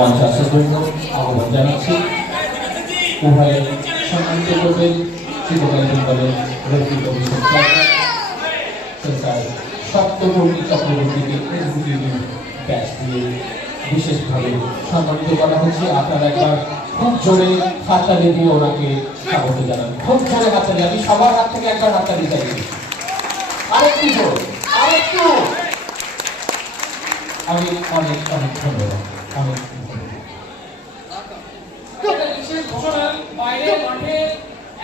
মঞ্চে আসার জন্য আহ্বান জানাচ্ছি। উভয়ে সম্মানিত করবেন শিক্ষায়তন দলের রফিক অভিষেক সরকার, সপ্তকর্মী চক্রবর্তীকে এক্সিকিউটিভ ব্যাচ দিয়ে বিশেষভাবে সম্মানিত করা হচ্ছে। আপনারা একবার খুব জোরে হাততালি দিয়ে ওনাকে স্বাগত জানান। খুব জোরে হাততালি, আমি সবার হাত থেকে একবার হাততালি চাইছি। আরেকটু জোর, আরেকটু। আমি অনেক অনেক ধন্যবাদ। বিশেষ ঘোষণা, বাইরে মাঠে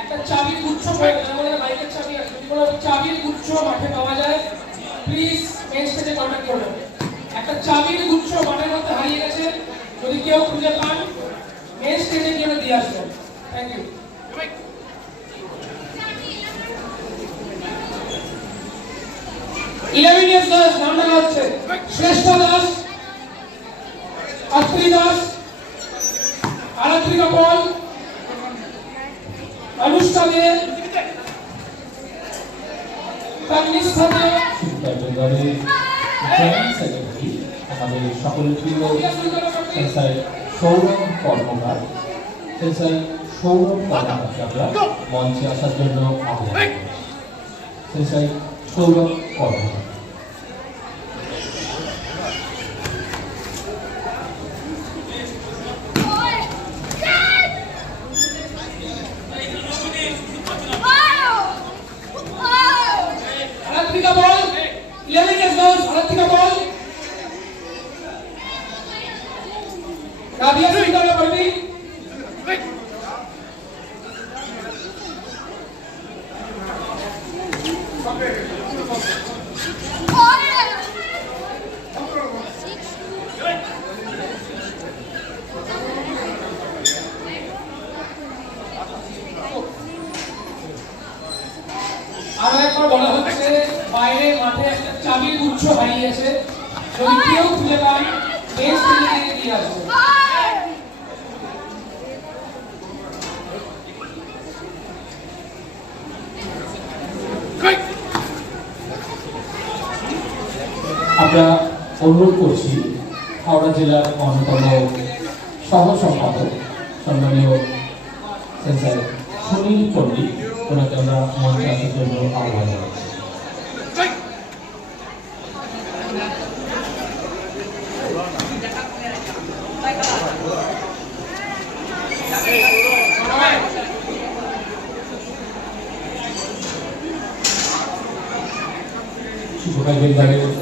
একটা চাবির গুচ্ছ বাইকের চাবি আছে, যদি কোনো চাবির গুচ্ছ মাঠে পাওয়া যায় প্লিজ মেন স্টেজে কন্ট্যাক্ট করবেন। একটা চাবির গুচ্ছ মাঠের মধ্যে হারিয়ে গেছে, যদি কেউ খুঁজে পান মেন স্টেজে গিয়ে দিয়ে আসবেন। Thank you. 11 years দাস নাম লেখা হচ্ছে শ্রেষ্ঠ দাস, অত্রি দাস, আরাত্রিকা পল, অনুষ্কা দে, তানিষ্ঠা দে। শিক্ষায়তন দলের জয়েন্ট সেক্রেটারি আমাদের সকলের প্রিয় স্যার সৌরভ কর্মকার, স্যার সৌরভ কর্মকারকে আমরা মঞ্চে আসার জন্য আহ্বান করছি। স্যার সৌরভ কর্মকার। আরাত্রিকা বল, 11 years দাস, আরাত্রিকা বল, রাবিয়া সিংহ পার্টি, আর একবার বলা হচ্ছে বাইরে মাঠে একটা চাবির গুচ্ছ হারিয়েছে, যদি কেউ খুঁজে পান মেন স্টেজে দিয়ে আসবেন। আমরা অনুরোধ করছি হাওড়া জেলার অন্যতম সহ সম্পাদক সম্মানীয় স্যার সুনীল পণ্ডিত, ওনাকে আমরা মঞ্চে আসার জন্য আহ্বান জানাচ্ছি। শিক্ষক বিদ্যালয়ের